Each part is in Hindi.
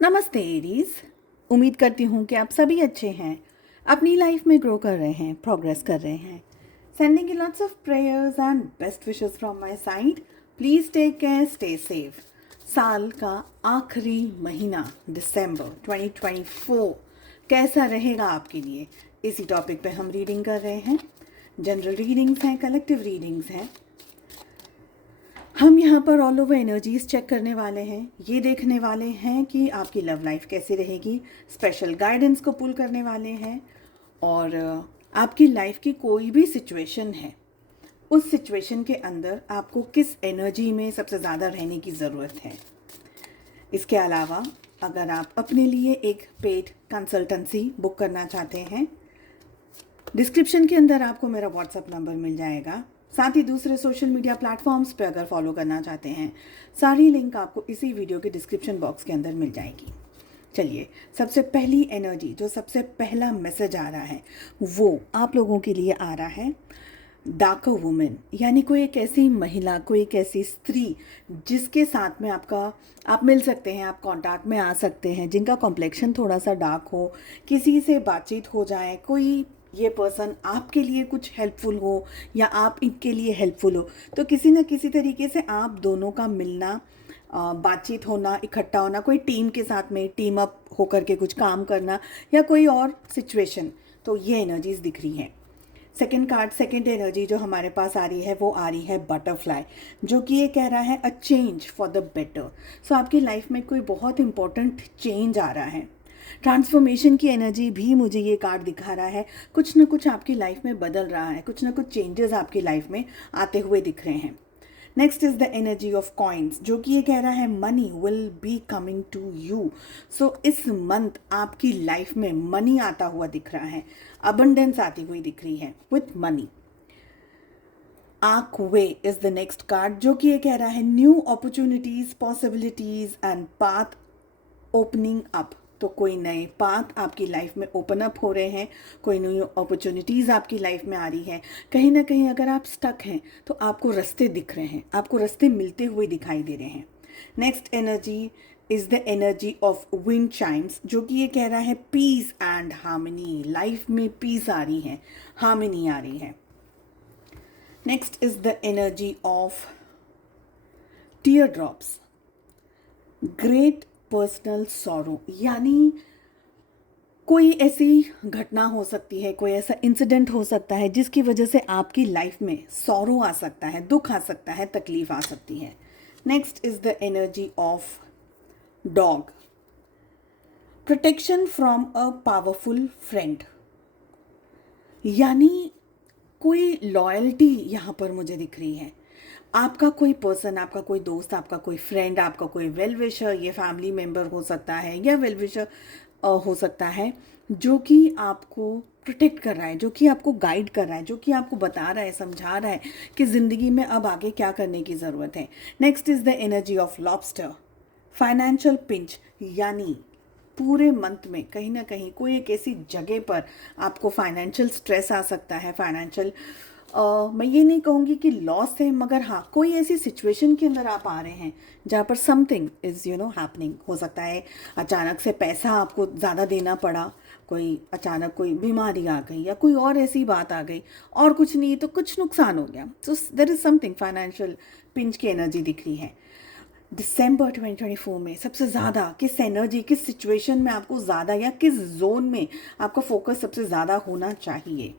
नमस्ते एरीज। उम्मीद करती हूँ कि आप सभी अच्छे हैं, अपनी लाइफ में ग्रो कर रहे हैं, प्रोग्रेस कर रहे हैं। Sending you lots of prayers and best wishes from my side. Please take care, stay safe. साल का आखिरी महीना दिसंबर 2024 कैसा रहेगा आपके लिए, इसी टॉपिक पे हम रीडिंग कर रहे हैं। जनरल रीडिंग्स हैं, कलेक्टिव रीडिंग्स हैं। हम यहाँ पर ऑल ओवर एनर्जीज चेक करने वाले हैं। ये देखने वाले हैं कि आपकी लव लाइफ कैसी रहेगी। स्पेशल गाइडेंस को पुल करने वाले हैं और आपकी लाइफ की कोई भी सिचुएशन है, उस सिचुएशन के अंदर आपको किस एनर्जी में सबसे ज़्यादा रहने की ज़रूरत है। इसके अलावा अगर आप अपने लिए एक पेड कंसल्टेंसी बुक करना चाहते हैं, डिस्क्रिप्शन के अंदर आपको मेरा व्हाट्सएप नंबर मिल जाएगा। साथ ही दूसरे सोशल मीडिया प्लेटफॉर्म्स पे अगर फॉलो करना चाहते हैं, सारी लिंक आपको इसी वीडियो के डिस्क्रिप्शन बॉक्स के अंदर मिल जाएगी। चलिए, सबसे पहली एनर्जी, जो सबसे पहला मैसेज आ रहा है वो आप लोगों के लिए आ रहा है डार्कर वुमेन, यानी कोई एक ऐसी महिला, कोई एक ऐसी स्त्री जिसके साथ में आप मिल सकते हैं, आप कांटेक्ट में आ सकते हैं, जिनका कॉम्प्लेक्शन थोड़ा सा डार्क हो, किसी से बातचीत हो जाए, कोई ये पर्सन आपके लिए कुछ हेल्पफुल हो या आप इनके लिए हेल्पफुल हो, तो किसी न किसी तरीके से आप दोनों का मिलना, बातचीत होना, इकट्ठा होना, कोई टीम के साथ में टीम अप होकर के कुछ काम करना या कोई और सिचुएशन, तो ये एनर्जीज दिख रही हैं। सेकेंड कार्ड, सेकेंड एनर्जी जो हमारे पास आ रही है वो आ रही है बटरफ्लाई, जो कि ये कह रहा है a change for the better. So आपकी लाइफ में कोई बहुत इंपॉर्टेंट चेंज आ रहा है। ट्रांसफॉर्मेशन की एनर्जी भी मुझे ये कार्ड दिखा रहा है। कुछ ना कुछ आपकी लाइफ में बदल रहा है, कुछ ना कुछ चेंजेस आपकी लाइफ में आते हुए दिख रहे हैं। Next is the energy of coins, जो कि ये कह रहा है money will be coming to you. So इस मंथ आपकी लाइफ में मनी आता हुआ दिख रहा है, अबंडेंस आती हुई दिख रही है with money. Arc way is the next card, जो कि ये कह रहा है new opportunities, possibilities and path opening up. तो कोई नए पाथ आपकी लाइफ में ओपन अप हो रहे हैं, कोई न्यू अपॉर्चुनिटीज़ आपकी लाइफ में आ रही है। कहीं ना कहीं अगर आप स्टक हैं तो आपको रास्ते दिख रहे हैं, आपको रास्ते मिलते हुए दिखाई दे रहे हैं। Next energy is the energy of wind chimes, जो कि ये कह रहा है पीस एंड हार्मनी। लाइफ में पीस आ रही है, हार्मनी आ रही है। Next is the energy of teardrops, great personal sorrow, यानी कोई ऐसी घटना हो सकती है, कोई ऐसा इंसिडेंट हो सकता है जिसकी वजह से आपकी लाइफ में सॉरो आ सकता है, दुख आ सकता है, तकलीफ आ सकती है। Next is the energy of dog, protection from a powerful friend, यानी कोई लॉयल्टी यहाँ पर मुझे दिख रही है। आपका कोई पर्सन, आपका कोई दोस्त, आपका कोई फ्रेंड, आपका कोई वेल विशर, ये फैमिली मेम्बर हो सकता है या वेल विशर हो सकता है, जो कि आपको प्रोटेक्ट कर रहा है, जो कि आपको गाइड कर रहा है, जो कि आपको बता रहा है, समझा रहा है कि ज़िंदगी में अब आगे क्या करने की ज़रूरत है। Next is the energy of lobster, financial pinch, यानी पूरे मंथ में कहीं ना कहीं कोई एक ऐसी जगह पर आपको फाइनेंशियल स्ट्रेस आ सकता है, फाइनेंशियल मैं ये नहीं कहूँगी कि लॉस है, मगर हाँ, कोई ऐसी सिचुएशन के अंदर आप आ रहे हैं जहाँ पर समथिंग इज़ हैपनिंग। हो सकता है अचानक से पैसा आपको ज़्यादा देना पड़ा, कोई अचानक कोई बीमारी आ गई या कोई और ऐसी बात आ गई, और कुछ नहीं तो कुछ नुकसान हो गया। So there is something, financial pinch की एनर्जी दिख रही है। दिसंबर 2024 में सबसे ज़्यादा किस एनर्जी, किस सिचुएशन में आपको ज़्यादा या किस जोन में आपका फोकस सबसे ज़्यादा होना चाहिए।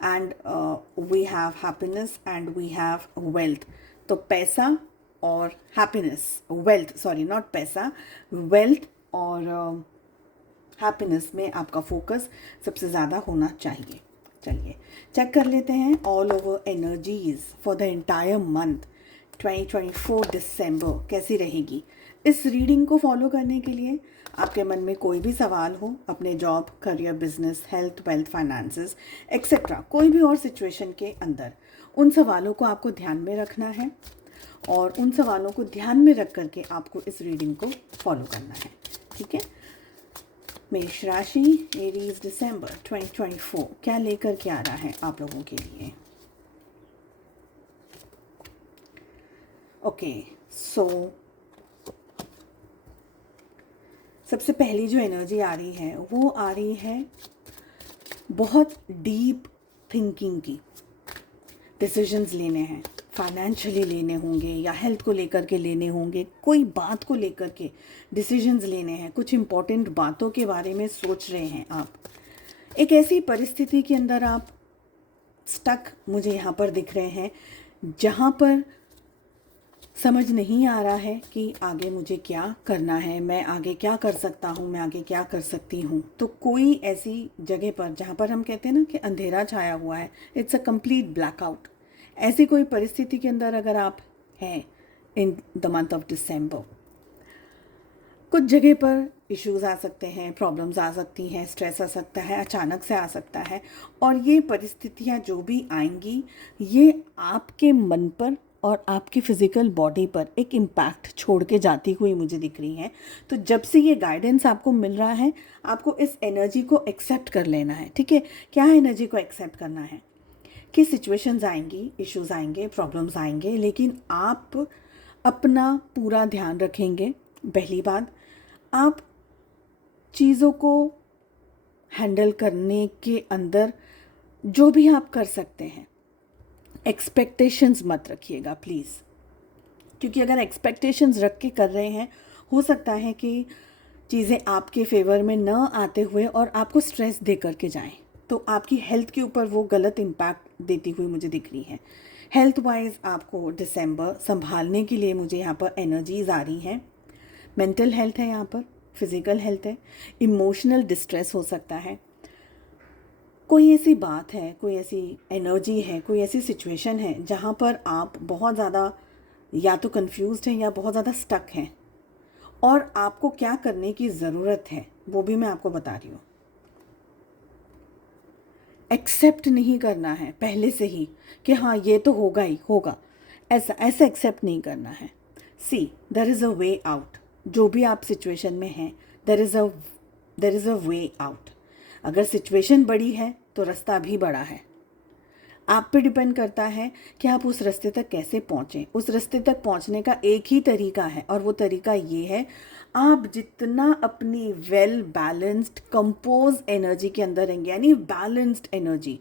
And we have happiness and we have wealth. तो पैसा और हैप्पीनेस, वेल्थ सॉरी नॉट पैसा, वेल्थ और हैप्पीनेस में आपका फोकस सबसे ज़्यादा होना चाहिए। चलिए चेक कर लेते हैं all over energies for the entire month 2024 दिसंबर कैसी रहेगी। इस रीडिंग को फॉलो करने के लिए आपके मन में कोई भी सवाल हो, अपने job, career, business, health, wealth, finances etcetera, कोई भी और सिचुएशन के अंदर, उन सवालों को आपको ध्यान में रखना है और उन सवालों को ध्यान में रख करके आपको इस रीडिंग को फॉलो करना है। ठीक है, मेष राशि, एरीज, दिसंबर 2024 क्या लेकर के आ रहा है आप लोगों के लिए। ओके, सो सबसे पहली जो एनर्जी आ रही है वो आ रही है बहुत डीप थिंकिंग की। डिसीजंस लेने हैं, फाइनेंशियली लेने होंगे या हेल्थ को लेकर के लेने होंगे, कोई बात को लेकर के डिसीजंस लेने हैं, कुछ इम्पोर्टेंट बातों के बारे में सोच रहे हैं आप। एक ऐसी परिस्थिति के अंदर आप स्टक मुझे यहाँ पर दिख रहे हैं जहाँ पर समझ नहीं आ रहा है कि आगे मुझे क्या करना है, मैं आगे क्या कर सकता हूँ, मैं आगे क्या कर सकती हूँ। तो कोई ऐसी जगह पर जहाँ पर हम कहते हैं ना कि अंधेरा छाया हुआ है, इट्स अ कंप्लीट ब्लैकआउट, ऐसी कोई परिस्थिति के अंदर अगर आप हैं in the month of December, कुछ जगह पर इश्यूज आ सकते हैं, प्रॉब्लम्स आ सकती हैं, स्ट्रेस आ सकता है, अचानक से आ सकता है। और ये परिस्थितियाँ जो भी आएंगी ये आपके मन पर और आपकी फिज़िकल बॉडी पर एक इम्पैक्ट छोड़ के जाती हुई मुझे दिख रही हैं। तो जब से ये गाइडेंस आपको मिल रहा है, आपको इस एनर्जी को एक्सेप्ट कर लेना है। ठीक है, क्या एनर्जी को एक्सेप्ट करना है कि सिचुएशंस आएंगी, इश्यूज आएंगे, प्रॉब्लम्स आएंगे, लेकिन आप अपना पूरा ध्यान रखेंगे। पहली बात, आप चीज़ों को हैंडल करने के अंदर जो भी आप कर सकते हैं, एक्सपेक्टेशंस मत रखिएगा प्लीज़, क्योंकि अगर एक्सपेक्टेशंस रख के कर रहे हैं, हो सकता है कि चीज़ें आपके फेवर में न आते हुए और आपको स्ट्रेस दे करके जाएं, तो आपकी हेल्थ के ऊपर वो गलत इम्पैक्ट देती हुई मुझे दिख रही है। हेल्थ वाइज आपको दिसंबर संभालने के लिए मुझे यहाँ पर एनर्जीज आ रही हैं। मेंटल हेल्थ है, यहाँ पर फिज़िकल हेल्थ है, इमोशनल डिस्ट्रेस हो सकता है, कोई ऐसी बात है, कोई ऐसी एनर्जी है, कोई ऐसी सिचुएशन है जहाँ पर आप बहुत ज़्यादा या तो कंफ्यूज्ड हैं या बहुत ज़्यादा स्टक हैं, और आपको क्या करने की ज़रूरत है वो भी मैं आपको बता रही हूँ। एक्सेप्ट नहीं करना है पहले से ही कि हाँ ये तो होगा ही होगा, ऐसा ऐसा एक्सेप्ट नहीं करना है। See, there is a way out. जो भी आप सिचुएशन में हैं, there is a way out. अगर सिचुएशन बड़ी है तो रास्ता भी बड़ा है। आप पे डिपेंड करता है कि आप उस रास्ते तक कैसे पहुँचें। उस रास्ते तक पहुँचने का एक ही तरीका है, और वो तरीका ये है, आप जितना अपनी वेल बैलेंस्ड कंपोज एनर्जी के अंदर रहेंगे, यानी बैलेंस्ड एनर्जी।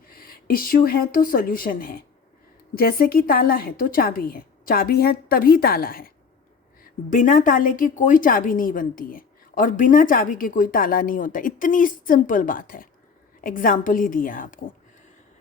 इश्यू है तो सॉल्यूशन है, जैसे कि ताला है तो चाबी है, चाबी है तभी ताला है। बिना ताले की कोई चाबी नहीं बनती है, और बिना चाबी के कोई ताला नहीं होता। इतनी सिंपल बात है, एग्जाम्पल ही दिया आपको।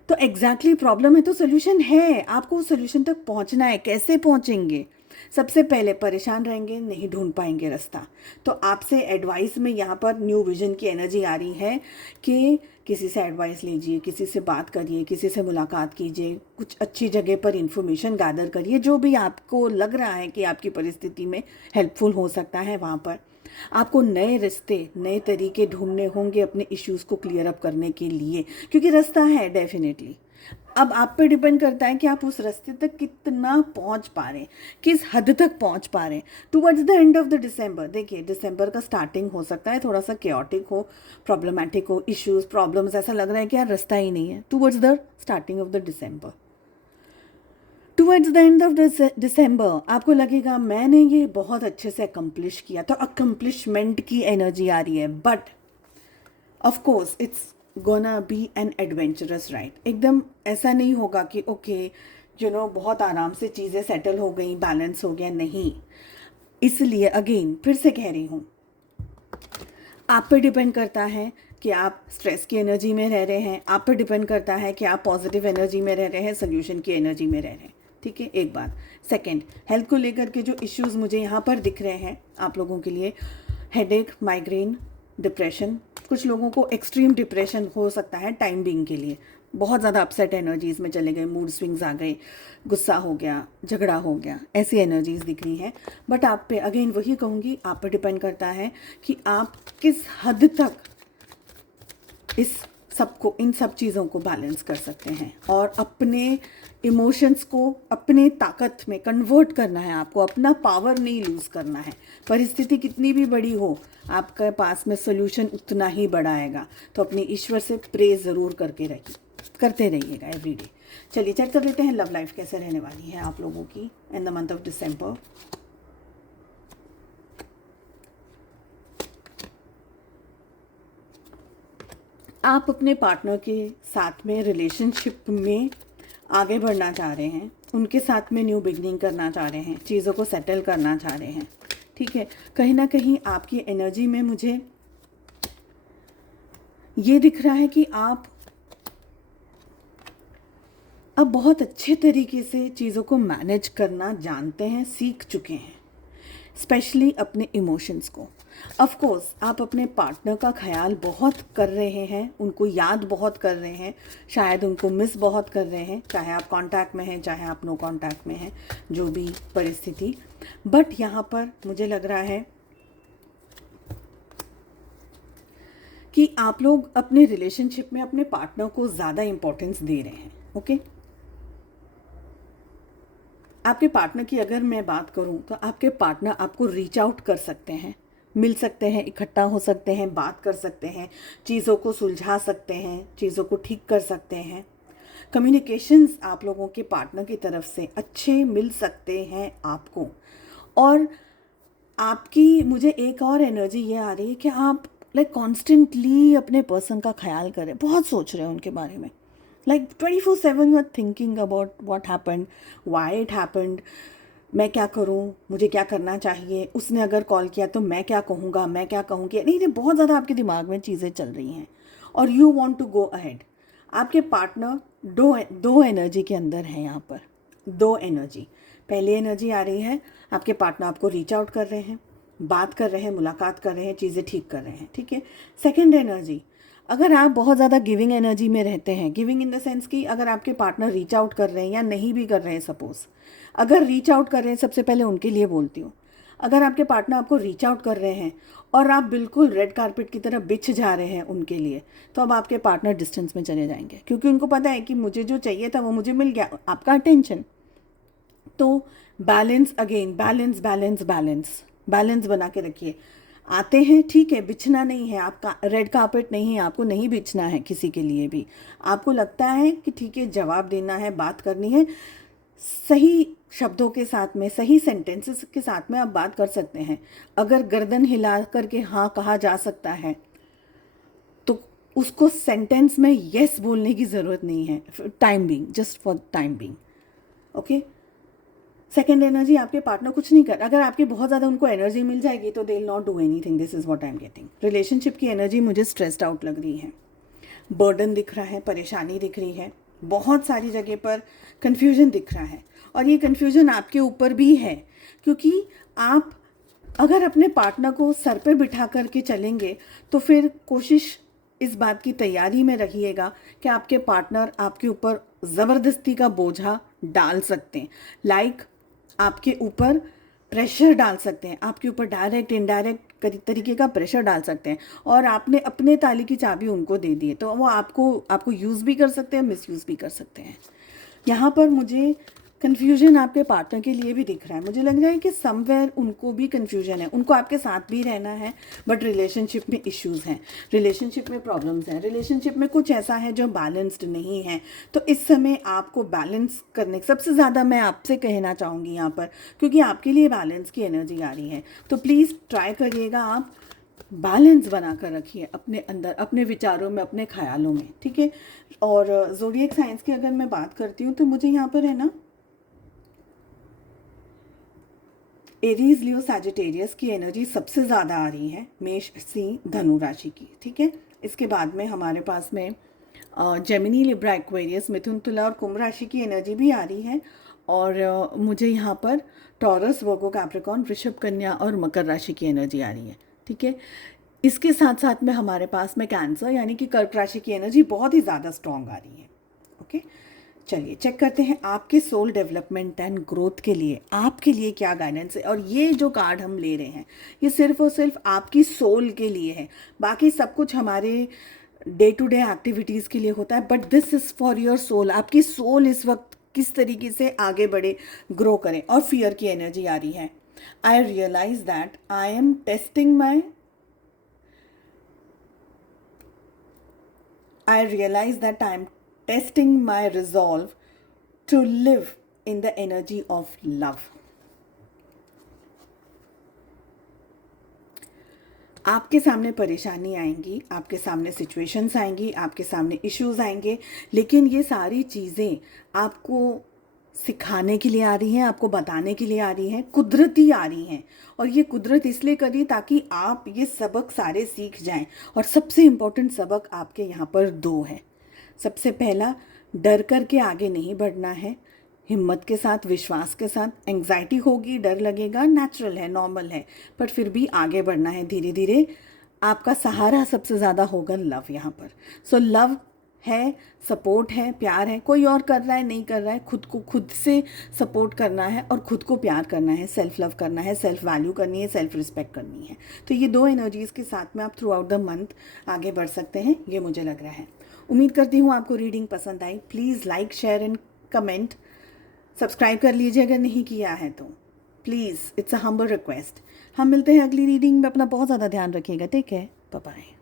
तो एग्जैक्टली प्रॉब्लम है तो सोल्यूशन है, आपको उस सोल्यूशन तक पहुंचना है। कैसे पहुंचेंगे? सबसे पहले परेशान रहेंगे, नहीं ढूंढ पाएंगे रास्ता। तो आपसे एडवाइस में यहाँ पर न्यू विजन की एनर्जी आ रही है कि किसी से एडवाइस लीजिए, किसी से बात करिए, किसी से मुलाकात कीजिए, कुछ अच्छी जगह पर इंफॉर्मेशन गैदर करिए, जो भी आपको लग रहा है कि आपकी परिस्थिति में हेल्पफुल हो सकता है। वहाँ पर आपको नए रास्ते, नए तरीके ढूंढने होंगे अपने इश्यूज़ को क्लियर अप करने के लिए, क्योंकि रास्ता है डेफिनेटली। अब आप पे डिपेंड करता है कि आप उस रास्ते तक कितना पहुंच पा रहे हैं, किस हद तक पहुंच पा रहे हैं towards the end of the दिसंबर। देखिए, दिसंबर का स्टार्टिंग हो सकता है थोड़ा सा केओटिक हो, प्रॉब्लमेटिक हो, इश्यूज, प्रॉब्लम्स, ऐसा लग रहा है कि यार रास्ता ही नहीं है। Towards the starting of the December, towards the end of December आपको लगेगा मैंने ये बहुत अच्छे से अकम्प्लिश किया, तो अकम्प्लिशमेंट की एनर्जी आ रही है। But of course it's gonna be N adventurous ride. एकदम ऐसा नहीं होगा कि ओके बहुत आराम से चीज़ें सेटल हो गई, बैलेंस हो गया, नहीं। इसलिए अगेन फिर से कह रही हूँ, आप पे डिपेंड करता है कि आप स्ट्रेस की एनर्जी में रह रहे हैं, आप पे डिपेंड करता है कि आप पॉजिटिव एनर्जी में रह रहे हैं, सोल्यूशन की एनर्जी में रह रहे हैं। ठीक है, एक बात। सेकंड, हेल्थ को लेकर के जो इश्यूज मुझे यहाँ पर दिख रहे हैं आप लोगों के लिए, हेडेक, माइग्रेन, डिप्रेशन। कुछ लोगों को एक्सट्रीम डिप्रेशन हो सकता है टाइम बीइंग के लिए, बहुत ज़्यादा अपसेट एनर्जीज़ में चले गए, मूड स्विंग्स आ गए, गुस्सा हो गया, झगड़ा हो गया, ऐसी एनर्जीज़ दिख रही हैं। बट आप पे अगेन वही कहूँगी, आप पे डिपेंड करता है कि आप किस हद तक इस सबको, इन सब चीज़ों को बैलेंस कर सकते हैं, और अपने इमोशंस को अपने ताकत में कन्वर्ट करना है। आपको अपना पावर नहीं लूज़ करना है। परिस्थिति कितनी भी बड़ी हो, आपके पास में सोल्यूशन उतना ही बड़ा आएगा। तो अपने ईश्वर से प्रे ज़रूर करते रहिएगा एवरीडे। चलिए चेक कर लेते हैं लव लाइफ कैसे रहने वाली है आप लोगों की in the month of December. आप अपने पार्टनर के साथ में रिलेशनशिप में आगे बढ़ना चाह रहे हैं, उनके साथ में न्यू बिगनिंग करना चाह रहे हैं, चीज़ों को सेटल करना चाह रहे हैं, ठीक है। कहीं ना कहीं आपकी एनर्जी में मुझे ये दिख रहा है कि आप अब बहुत अच्छे तरीके से चीज़ों को मैनेज करना जानते हैं, सीख चुके हैं, स्पेशली अपने इमोशंस को। ऑफ कोर्स आप अपने पार्टनर का ख्याल बहुत कर रहे हैं, उनको याद बहुत कर रहे हैं, शायद उनको मिस बहुत कर रहे हैं, चाहे आप कांटेक्ट में हैं चाहे आप नो कांटेक्ट में हैं, जो भी परिस्थिति। बट यहाँ पर मुझे लग रहा है कि आप लोग अपने रिलेशनशिप में अपने पार्टनर को ज़्यादा इम्पोर्टेंस दे रहे हैं। ओके, आपके पार्टनर की अगर मैं बात करूं तो आपके पार्टनर आपको रीच आउट कर सकते हैं, मिल सकते हैं, इकट्ठा हो सकते हैं, बात कर सकते हैं, चीज़ों को सुलझा सकते हैं, चीज़ों को ठीक कर सकते हैं। कम्युनिकेशंस आप लोगों के पार्टनर की तरफ से अच्छे मिल सकते हैं आपको। और आपकी मुझे एक और एनर्जी ये आ रही है कि आप लाइक कॉन्स्टेंटली अपने पर्सन का ख्याल करें, बहुत सोच रहे हैं उनके बारे में, like 24/7 you are thinking about what happened, why it happened, मैं क्या करूँ, मुझे क्या करना चाहिए, उसने अगर कॉल किया तो मैं क्या कहूँगा, मैं क्या कहूँगी, नहीं नहीं, बहुत ज़्यादा आपके दिमाग में चीज़ें चल रही हैं और you want to go ahead. आपके पार्टनर दो एनर्जी के अंदर है यहाँ पर, दो एनर्जी। पहली एनर्जी आ रही है, आपके पार्टनर आपको रीच आउट कर रहे हैं, बात कर रहे हैं, मुलाकात कर रहे हैं, चीज़ें ठीक कर रहे हैं, ठीक है। सेकेंड एनर्जी, अगर आप बहुत ज़्यादा गिविंग एनर्जी में रहते हैं, गिविंग इन द सेंस कि अगर आपके पार्टनर रीच आउट कर रहे हैं या नहीं भी कर रहे हैं, सपोज अगर रीच आउट कर रहे हैं, सबसे पहले उनके लिए बोलती हूँ, अगर आपके पार्टनर आपको रीच आउट कर रहे हैं और आप बिल्कुल रेड कारपेट की तरह बिछ जा रहे हैं उनके लिए, तो अब आपके पार्टनर डिस्टेंस में चले जाएंगे, क्योंकि उनको पता है कि मुझे जो चाहिए था वो मुझे मिल गया, आपका अटेंशन। तो balance, again balance balance balance balance बना के रखिए। आते हैं, ठीक है, बिछना नहीं है, आपका रेड कार्पेट नहीं है, आपको नहीं बिछना है किसी के लिए भी। आपको लगता है कि ठीक है, जवाब देना है, बात करनी है, सही शब्दों के साथ में, सही सेंटेंसेस के साथ में आप बात कर सकते हैं। अगर गर्दन हिला करके हाँ कहा जा सकता है तो उसको सेंटेंस में यस बोलने की ज़रूरत नहीं है, time being, just for time being. Okay, second energy, आपके पार्टनर कुछ नहीं कर, अगर आपकी बहुत ज़्यादा उनको एनर्जी मिल जाएगी तो they will not do anything, this is what I am getting. Relationship की एनर्जी मुझे स्ट्रेस्ड आउट लग रही है, बर्डन दिख रहा है, परेशानी दिख रही है, बहुत सारी जगह पर कन्फ्यूजन दिख रहा है। और ये कन्फ्यूजन आपके ऊपर भी है, क्योंकि आप अगर अपने पार्टनर को सर पे बिठा करके चलेंगे तो फिर कोशिश इस बात की तैयारी में रहिएगा कि आपके पार्टनर आपके ऊपर ज़बरदस्ती का बोझा डाल सकते हैं, लाइक आपके ऊपर प्रेशर डाल सकते हैं, आपके ऊपर डायरेक्ट इनडायरेक्ट तरीके का प्रेशर डाल सकते हैं, और आपने अपने ताले की चाबी उनको दे दी है तो वो आपको यूज़ भी कर सकते हैं, मिसयूज़ भी कर सकते हैं। यहाँ पर मुझे कन्फ्यूजन आपके पार्टनर के लिए भी दिख रहा है, मुझे लग रहा है कि समवेयर उनको भी कन्फ्यूजन है, उनको आपके साथ भी रहना है बट रिलेशनशिप में इश्यूज़ हैं, रिलेशनशिप में प्रॉब्लम्स हैं, रिलेशनशिप में कुछ ऐसा है जो बैलेंस्ड नहीं है। तो इस समय आपको बैलेंस करने, सबसे ज़्यादा मैं आपसे कहना चाहूँगी यहाँ पर, क्योंकि आपके लिए बैलेंस की एनर्जी आ रही है, तो प्लीज़ ट्राई करिएगा, आप बैलेंस बना कर रखिए अपने अंदर, अपने विचारों में, अपने ख्यालों में, ठीक है। और ज़ोडिएक साइंस की अगर मैं बात करती हूँ तो मुझे यहाँ पर है ना, एरीज, लियो, सैजिटेरियस की एनर्जी सबसे ज़्यादा आ रही है, मेष, सिंह, धनु राशि की, ठीक है। इसके बाद में हमारे पास में जेमिनी, लिब्रा, एक्वेरियस, मिथुन, तुला और कुंभ राशि की एनर्जी भी आ रही है। और मुझे यहाँ पर टॉरस, वर्गो, कैप्रिकॉर्न, वृषभ, कन्या और मकर राशि की एनर्जी आ रही है, ठीक है। इसके साथ साथ में हमारे पास में कैंसर यानी कि कर्क राशि की एनर्जी बहुत ही ज़्यादा स्ट्रॉन्ग आ रही है। ओके, चलिए चेक करते हैं आपके सोल डेवलपमेंट एंड ग्रोथ के लिए आपके लिए क्या गाइडेंस है। और ये जो कार्ड हम ले रहे हैं ये सिर्फ और सिर्फ आपकी सोल के लिए है, बाकी सब कुछ हमारे डे टू डे एक्टिविटीज़ के लिए होता है, but this is for your soul. आपकी सोल इस वक्त किस तरीके से आगे बढ़े, ग्रो करें। और फियर की एनर्जी आ रही है, I realize that I am testing my I realize that I am testing my resolve to live in the energy of love. आपके सामने परेशानी आएंगी, आपके सामने सिचुएशंस आएंगी, आपके सामने इश्यूज आएंगे, लेकिन ये सारी चीज़ें आपको सिखाने के लिए आ रही हैं, आपको बताने के लिए आ रही हैं, कुदरती आ रही हैं। और ये कुदरत इसलिए करी ताकि आप ये सबक सारे सीख जाएं। और सबसे इम्पोर्टेंट सबक आपके यहाँ पर दो हैं। सबसे पहला, डर करके आगे नहीं बढ़ना है, हिम्मत के साथ, विश्वास के साथ। एंग्जाइटी होगी, डर लगेगा, नेचुरल है, नॉर्मल है, पर फिर भी आगे बढ़ना है धीरे धीरे। आपका सहारा सबसे ज़्यादा होगा लव यहाँ पर। सो लव है, सपोर्ट है, प्यार है। कोई और कर रहा है नहीं कर रहा है, खुद को खुद से सपोर्ट करना है और खुद को प्यार करना है, सेल्फ लव करना है, सेल्फ वैल्यू करनी है, सेल्फ रिस्पेक्ट करनी है। तो ये दो एनर्जीज़ के साथ में आप थ्रू आउट द मंथ आगे बढ़ सकते हैं, ये मुझे लग रहा है। उम्मीद करती हूँ आपको रीडिंग पसंद आई। Please like, share and comment. Subscribe कर लीजिए अगर नहीं किया है तो, please, it's a humble request. हम मिलते हैं अगली रीडिंग में। अपना बहुत ज़्यादा ध्यान रखिएगा। Take care, bye bye.